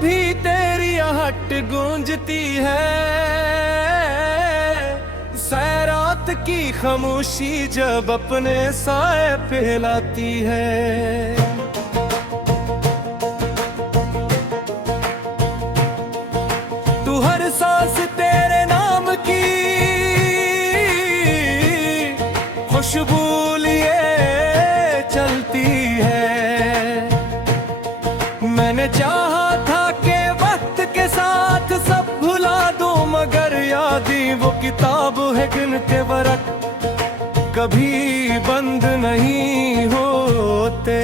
भी तेरी आहट गूंजती है, सैरात की खामोशी जब अपने साए पे लाती है। तू हर सांस तेरे नाम की खुशबू लिए चलती है। मैंने चाहा था कि वक्त के साथ सब भुला दूं, मगर यादें वो किताब है गिनते वरक, कभी बंद नहीं होते।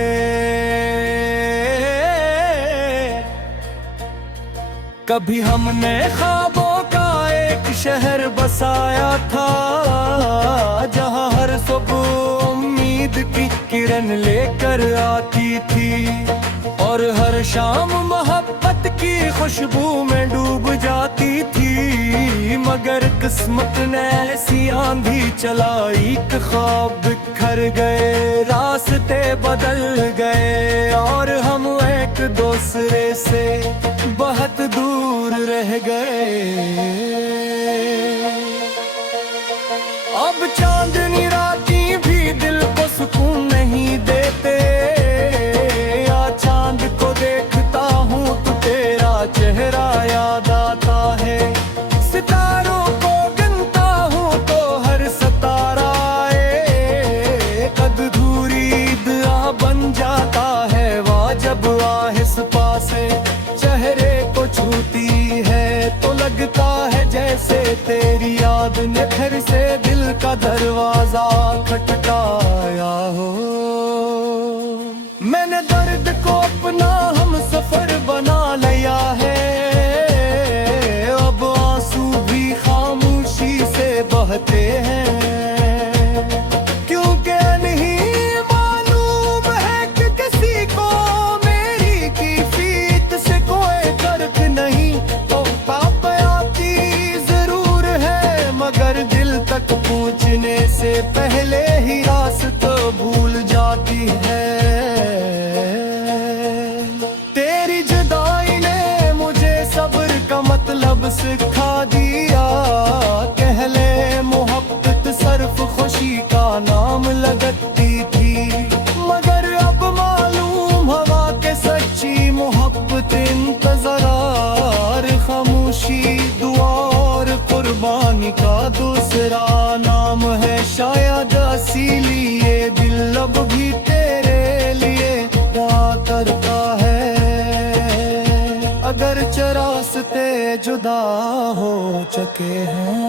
कभी हमने ख्वाबों का एक शहर बसाया था, जहां हर सुबह उम्मीद की किरण लेकर आती थी, और हर शाम मोहब्बत की खुशबू में डूब जाती थी। मगर किस्मत ने ऐसी आंधी चलाई कि ख्वाब बिखर गए, रास्ते बदल गए, और हम एक दूसरे से बहुत दूर रह गए। अब चांदनी रातें भी दिल को सुकून नहीं देते, या चांद को देखता हूँ तो तेरा चेहरा याद आता है। सितारों को गिनता हूँ तो हर सितारा एक अधूरी दुआ बन जाता है। वह जब आहिस्ता से चेहरे को छूती है तो लगता है जैसे तेरी याद ने फिर से दिल का दरवाजा खटखटाया हो। मैंने दर्द को अपना हम सफर बना लिया है, अब आंसू भी खामोशी से बहते हैं। क्योंकि नहीं मालूम है कि किसी को मेरी कीफियत से कोई फर्क नहीं। तो पाप आती जरूर है, मगर दिल तक पहुंचने से पहले ही रास्ता भूल जाती है। तेरी जुदाई ने मुझे सब्र का मतलब सिखा दिया, कह ले मोहब्बत सिर्फ खुशी का नाम लगती थी। मगर अब मालूम हवा के सच्ची मोहब्बत इंतज़ार, खामोशी, दुआ और कुर्बानी का दूसरा नाम है। शायद इसीलिए दिल अब भी तेरे लिए दुआ करता है, अगर रास्ते जुदा हो चुके हैं।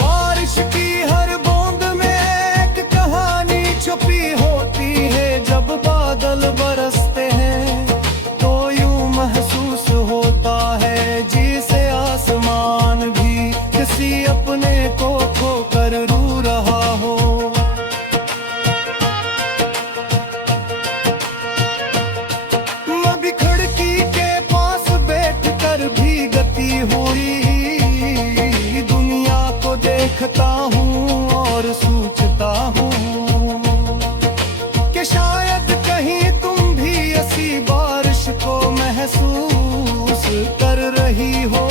बारिश की हर बूंद में एक कहानी छुपी होती है, जब बादल बरसते हैं तो यूं महसूस होता है जिसे आसमान भी किसी अपने को खोकर रो रहा हो। मैं भी खिड़की के पास बैठकर भी गती हुई दुनिया को देखता हूँ और सोचता हूँ कि शायद कहीं तुम भी ऐसी बारिश को महसूस कर रही हो।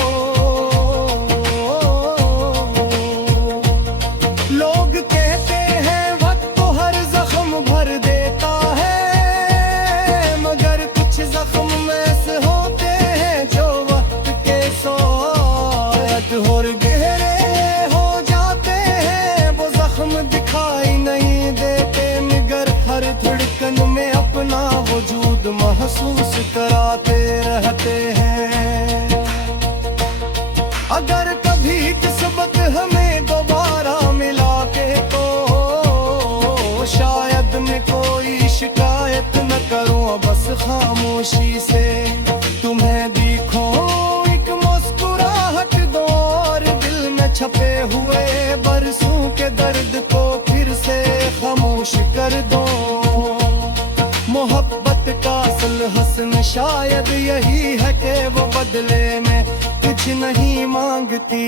लोग कहते हैं वक्त तो हर जख्म भर देता है, मगर कुछ जख्म ऐसे होते हैं जो वक्त के साथ और गहरे हो जाते हैं। वो जख्म दिखाई नहीं देते, मगर हर धड़कन में अपना वजूद महसूस कराते रहते हैं। अगर कभी किस्मत हमें दोबारा मिला के तो शायद मैं कोई शिकायत न करूं, बस खामोशी से तुम्हें देखो, एक मुस्कुराहट दो और दिल में छपे हुए बरसों के दर्द को फिर से खामोश कर दो। मोहब्बत का असल हस्न शायद यही है कि वो बदले में मांगती।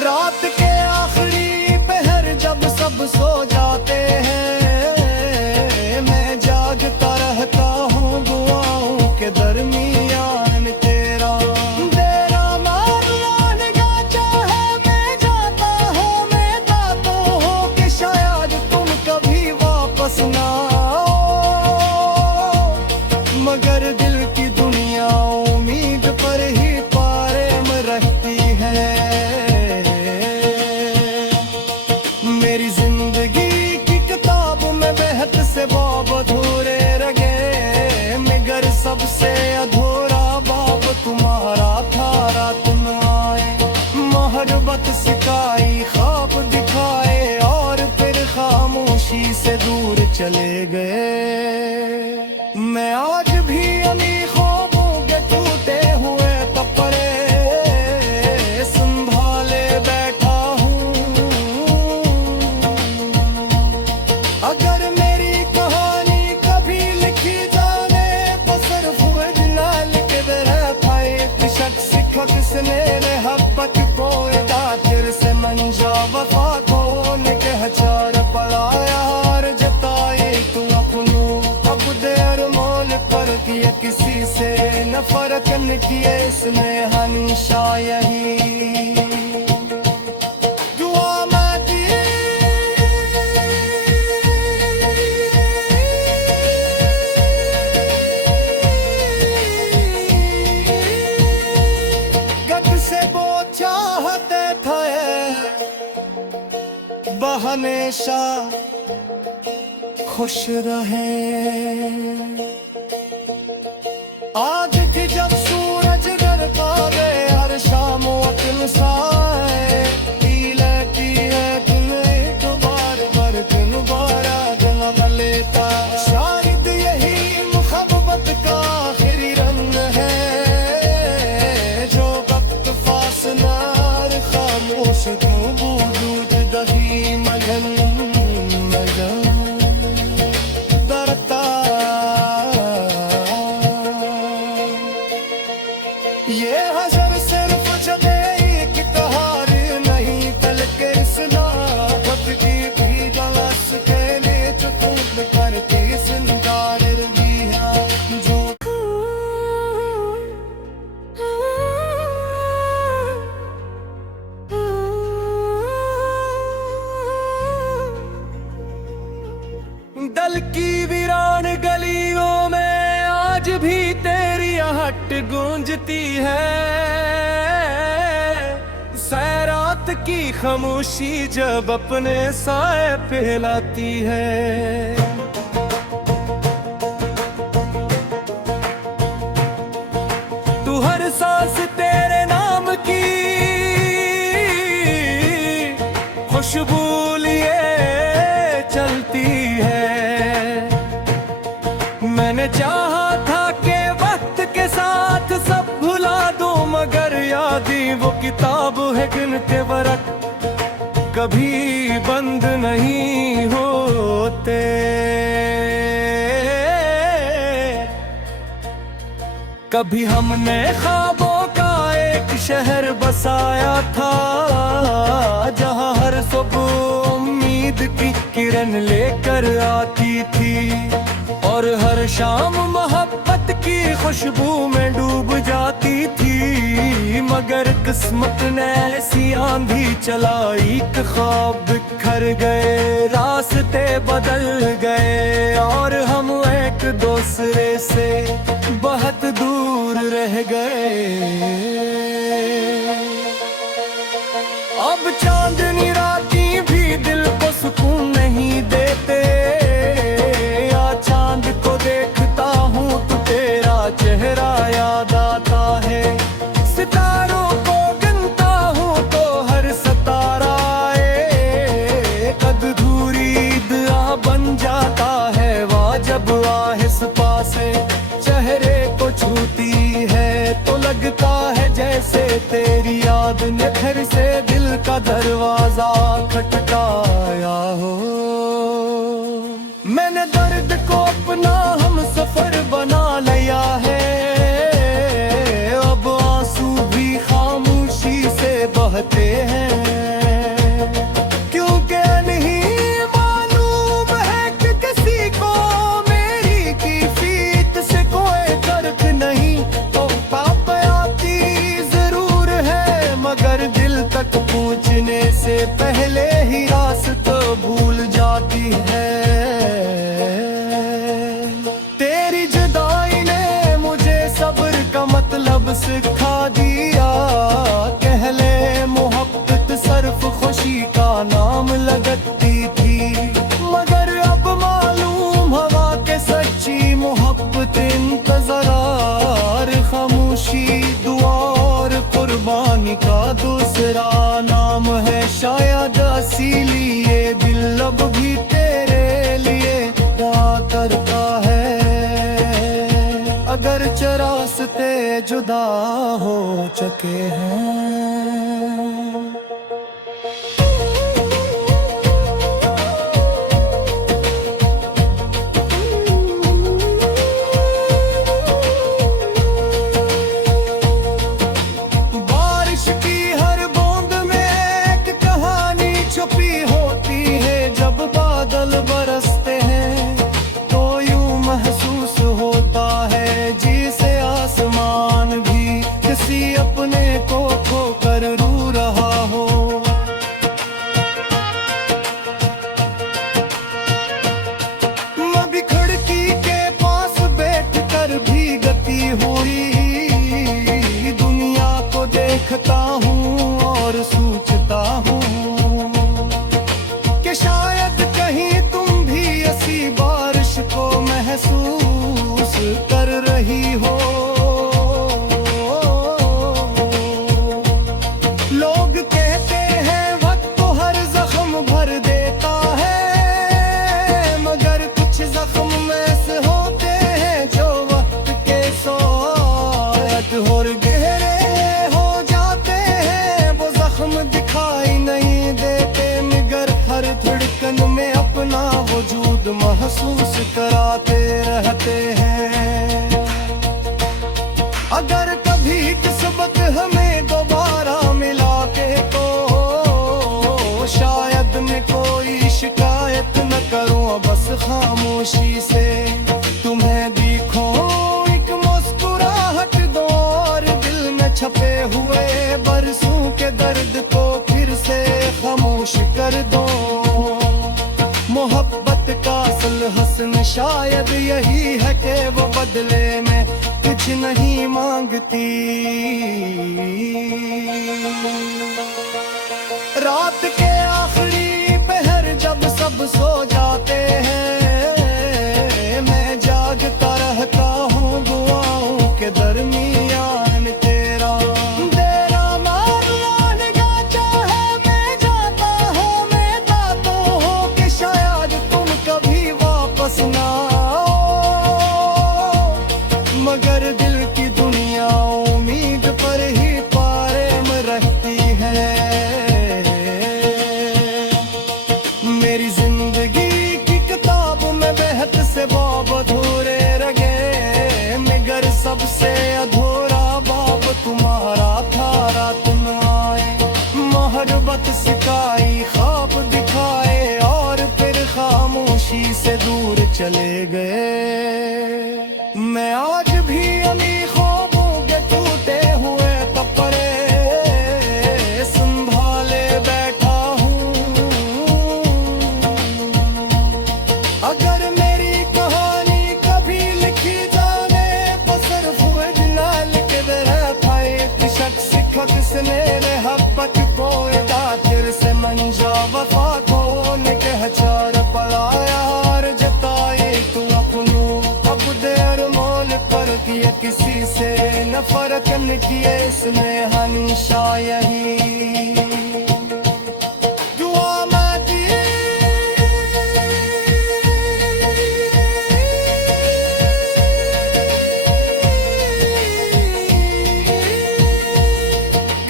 रात के आखिरी पहर जब सब सो जाते हैं, मैं जागता रहता हूँ दुआओं के दरमियान तेरा डेरा मारिया निगाह चाहे मैं जाता हूँ, मैं गाता हूँ कि शायद तुम कभी वापस ना आओ, मगर दिल की दुनिया उम्मीद पर ही पारे में रहती है। मेरी जिंदगी की किताब में बेहद से बाब अधूरे रगे, मगर सबसे अधूरा बाब तुम्हारा था। रात न आए मोहब्बत सिखाई, ख्वाब दिखाए और फिर खामोशी से दूर चले गए। मैं आज भी अली ख्वाबों के टूटे हुए कपड़े संभाले बैठा हूँ। अगर मेरी कहानी कभी लिखी जाने तो सिर्फ वजलाल के तरह था। एक शख्स किसने मोहब्बत पोएगा तेरे से मंजा वफा कौन के हचार पड़ाया हार जताए तू अपनों अब देर मोल कर दिए किसी से न फर्क न किए इसमें हमेशा यही दुआ मांगी। गद से वो चाहते थे हमेशा खुश रहे। आज की जब सूरज डरता है हर शाम वतन साए लेती है दिन एक बार पर दिन बारा दिन लेता। शायद यही मोहब्बत का आखिरी रंग है जो वक्त फासनार खामोश तू वजूद दही मगन मगन डरता। ये हज़र सिर्फ जगह की कहार नहीं बल्कि इस्लाहत की भी गलस के लिए जो खुद करके जिंदार भी है जो दल की वीरान गलियों में आज भी तेरी आहट गूंजती है। सैरात की खामोशी जब अपने साए फैलाती है। तू हर सांस तेरे नाम की खुशबू लिए चलती है। मैंने चाहा था कि वक्त के साथ सब भुला दूं मगर यादी वो किताब है गिनते वरक कभी बंद नहीं होते। कभी हमने ख्वाबों का एक शहर बसाया था जहां हर सुबह उम्मीद की किरण लेकर आती थी और हर शाम मोहब्बत की खुशबू में डूब जाती थी। मगर किस्मत ने ऐसी आंधी चलाई कि ख्वाब बिखर गए, रास्ते बदल गए और हम एक दूसरे से बहुत दूर रह गए। अब चांदनी रातें भी दिल को सुकून नहीं देते। या चांद को देखता हूँ तो तेरा चेहरा याद आता है। सितारों को गिनता हूँ तो हर सितारा एक अधूरी दुआ बन जाता है। वह जब आहिस पासे चेहरे को छूती है तो लगता है जैसे तेरी याद ने फिर से दिल का दरवाजा खटकाया हो। मैंने दर्द को अपना हम सफर बना लिया है। अगर रास्ते जुदा हो चुके हैं। बारिश की हर बूंद में एक कहानी छुपी होती है। जब बादल बरसते हैं तो यूं महसूस होता है जिसे आसमान भी किसी अपने को खोकर रो रहा हो। मैं भी खिड़की के पास बैठकर भी गती हुई दुनिया को देखता हूँ और सोचता हूँ कि शायद कहीं तुम भी ऐसी बारिश को महसूस कर रही हो। लोग कहते हैं वक्त तो हर जख्म भर देता है, मगर कुछ जख्म ऐसे होते हैं जो वक्त के साथ और गहरे हो जाते हैं। वो जख्म दिखाई नहीं देते मगर हर धड़कन में अपना वजूद महसूस कराते रहते हैं। अगर कभी किस्मत हमें दोबारा मिला के तो शायद मैं कोई शिकायत न करूं, बस खामोशी से तुम्हें देखो, एक मुस्कुराहट दो और दिल में छपे हुए बरसों के दर्द को फिर से खामोश कर दो। मोहब्बत का असल हसन शायद यही है कि वो बदले में कुछ नहीं मांगती। रात के आखिरी पहर जब सब सो जाते हैं, मैं जागता रहता हूँ दुआओं के दरमियान तेरा ना आओ, मगर दिल की दुनिया उम्मीद पर ही पारेम रहती है। मेरी जिंदगी की किताब में बेहद से बाब अधूरे रगे, मगर सबसे अधूरा बाब तुम्हारा था। रात न आए मोहब्बत सिखाई, ख्वाब दिखाए और फिर खामोशी से दूर चले गए। मैं आज भी अली ख्वाबों के टूटे हुए कपड़े संभाले बैठा हूँ। अगर मेरी कहानी कभी लिखी जाने तो सिर्फ वजनाल के तरह था। एक शख्स किसने मोहब्बत को दातिर से मंजा वफा को निकह चार पलाया तू अपनों अब देर मोल पर किए किसी से न फर्क न किए, इसमें हमेशा यही दुआ माती।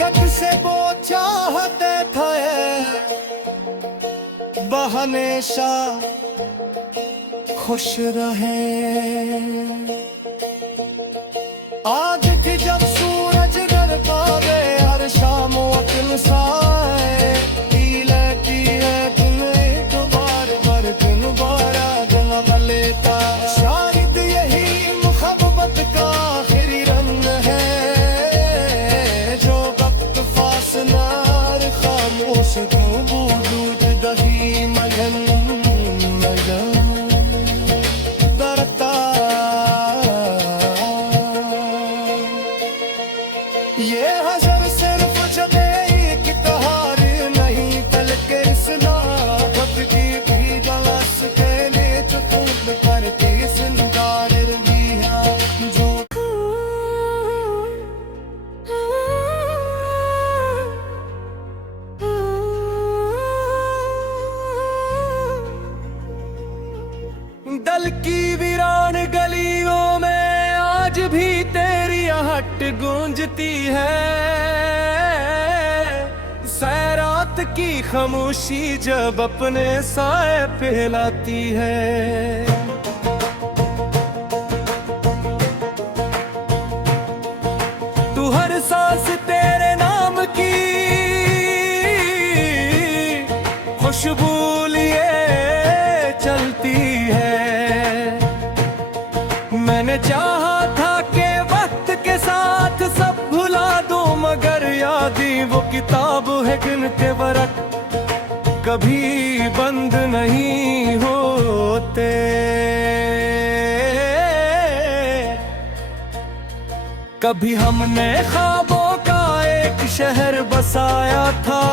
गत से वो चाहते थे बहनेशा खुश रहे। आज की जब सूरज घर पावे हर शाम वतन साए, लेती है दिन एक बार पर दिन बारा दिन लेता। शायद यही मोहब्बत का आखिरी रंग है जो वक्त फासनार खामोश को वजूद दही मगन मगन भी तेरी आहट गूंजती है, सैरात की खामोशी जब अपने साए पे लाती है। तू हर सांस तेरे नाम की खुशबू लिए चलती है। मैंने चाहा था कि वक्त के साथ सब भुला दूं, मगर यादें वो किताब है गिनते वरक, कभी बंद नहीं होते। कभी हमने ख्वाबों का एक शहर बसाया था,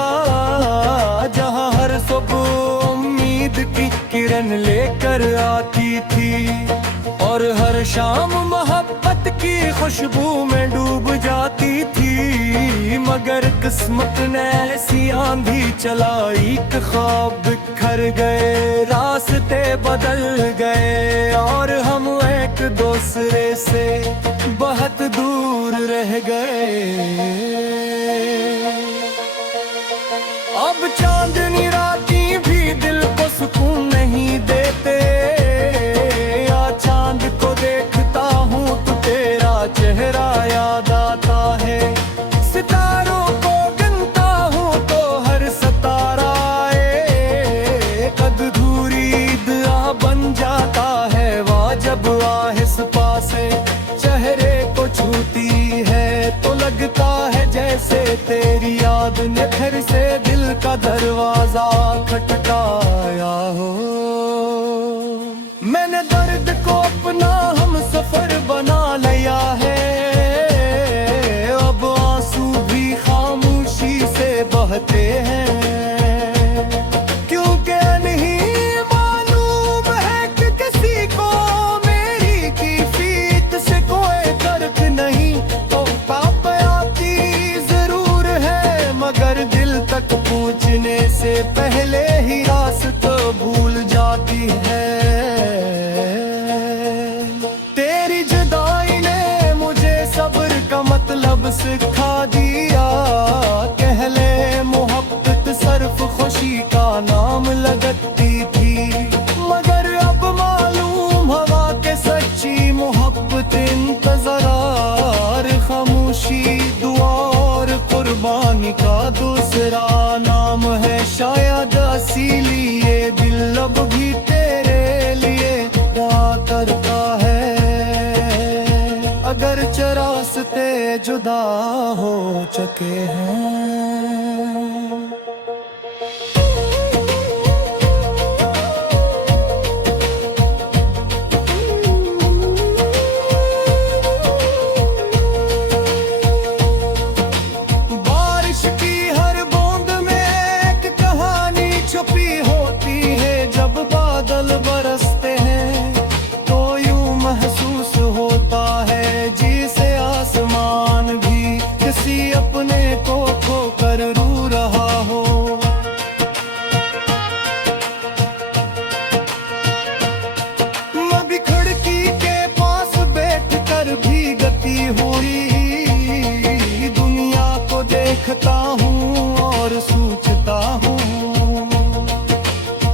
जहां हर सुबह उम्मीद की किरण लेकर आती थी, और हर शाम मोहब्बत की खुशबू में डूब जाती थी। मगर किस्मत ने ऐसी आंधी चलाई कि ख्वाब बिखर गए, रास्ते बदल गए, और हम एक दूसरे से बहुत दूर रह गए। अब चांदनी रातें भी दिल को सुकून नहीं देते, या चांद को देखता हूँ तो तेरा चेहरा याद आता है। सितारों को गिनता हूँ तो हर सितारा एक अधूरी दुआ बन जाता है। वह जब आहिस्ता से चेहरे को छूती है तो लगता है जैसे तेरी याद ने फिर से दिल का दरवाजा खटकाया हो। मैंने दर्द को अपना हम सफर बना लिया है, अब आंसू भी खामोशी से बहते हैं। क्योंकि नहीं मालूम है कि किसी को मेरी कीफियत से कोई फर्क नहीं, तो पाप आती जरूर है, मगर दिल तक पहुंचने से पहले ही रास्ता भूल जाती है। तेरी जुदाई ने मुझे सब्र का मतलब सिखा दिया, कह ले मोहब्बत सिर्फ खुशी का नाम लगती थी, मगर अब मालूम हवा के सच्ची मोहब्बत इंतज़ार, खामोशी, दुआ और कुर्बानी का दूसरा नाम है। शायद इसीलिए दिल अब भी तेरे लिए दुआ करता है, अगर रास्ते जुदा हो चुके हैं। बारिश की हर बूंद में एक कहानी छुपी होती है, जब बादल बरसते हैं तो यूं महसूस होता है जिसे आसमान भी किसी अपने को खोकर रो रहा हो। मैं भी खिड़की के पास बैठकर भी गती हुई दुनिया को देखता हूँ और सोचता हूँ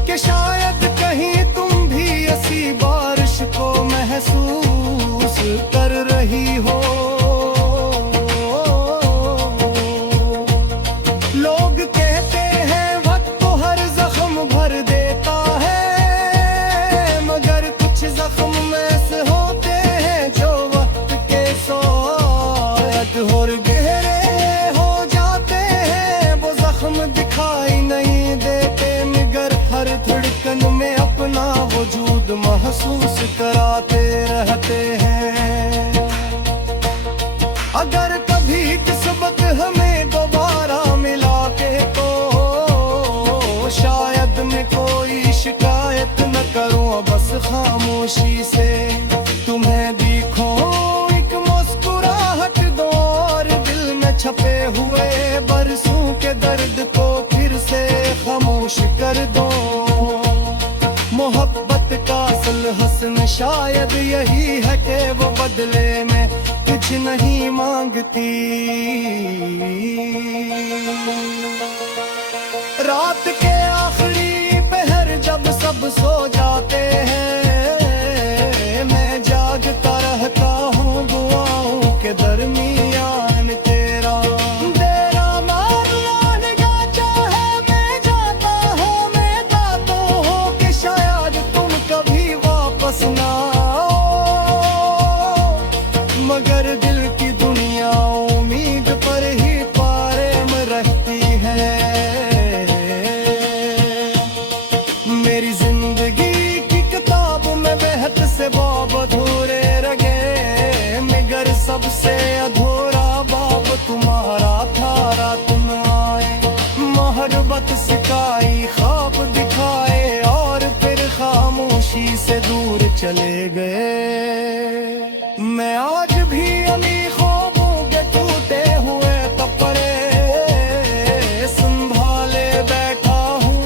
कि शायद कहीं तुम भी ऐसी बारिश को महसूस कर रही हो। लोग कहते हैं वक्त तो हर जख्म भर देता है, मगर कुछ जख्म ऐसे होते हैं जो वक्त के साथ और गहरे हो जाते हैं। वो जख्म दिखाई नहीं देते, मगर हर धड़कन में अपना वजूद महसूस कराते रहते हैं। अगर कभी किस्मत हमें दोबारा मिला के तो शायद मैं कोई शिकायत न करूं, बस खामोशी से तुम्हें दिखो, एक मुस्कुराहट दो और दिल में छपे हुए बरसों के दर्द को फिर से खामोश कर दो। मोहब्बत का असल हसन शायद यही है कि वो बदले में मांगती। रात के आखिरी पहर जब सब सो जाते हैं, मैं जागता रहता हूँ दुआओं के दरमियान तेरा डेरा मारिया निगाह चाहे मैं जाता हूँ, मैं गाता हूँ कि शायद तुम कभी वापस ना आओ, मगर दिल की दुनिया उम्मीद पर ही पारे में रहती है। मेरी जिंदगी की किताब में बेहद से बाब अधूरे रगे, मगर सबसे अधूरा बाब तुम्हारा था। रात में आए मोहब्बत सिखाई, ख्वाब दिखाए और फिर खामोशी से दूर चले गए। मैं आज भी अली ख्वाबों के टूटे हुए कपड़े संभाले बैठा हूँ।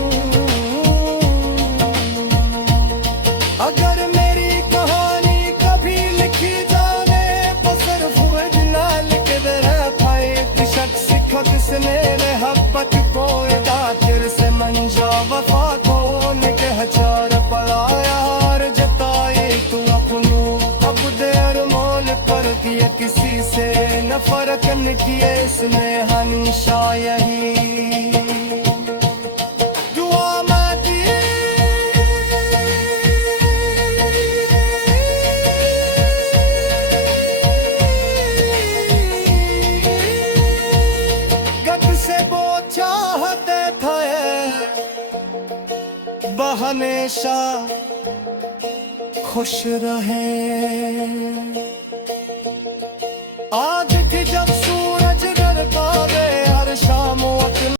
अगर मेरी कहानी कभी लिखी जाने तो सिर्फ वजनाल के तरह था। एक शख्स खत से मेरे हब्बत पोएदा तेरे से मंजा वफा कौन के हचार पलाया हार जताए तू अपनू। अब देर मोल कर दिए किसी से न फर्क न किए, इसमें हमेशा यही दुआ मांगी। गद से वो चाहते थे हमेशा खुश रहे। आज की जब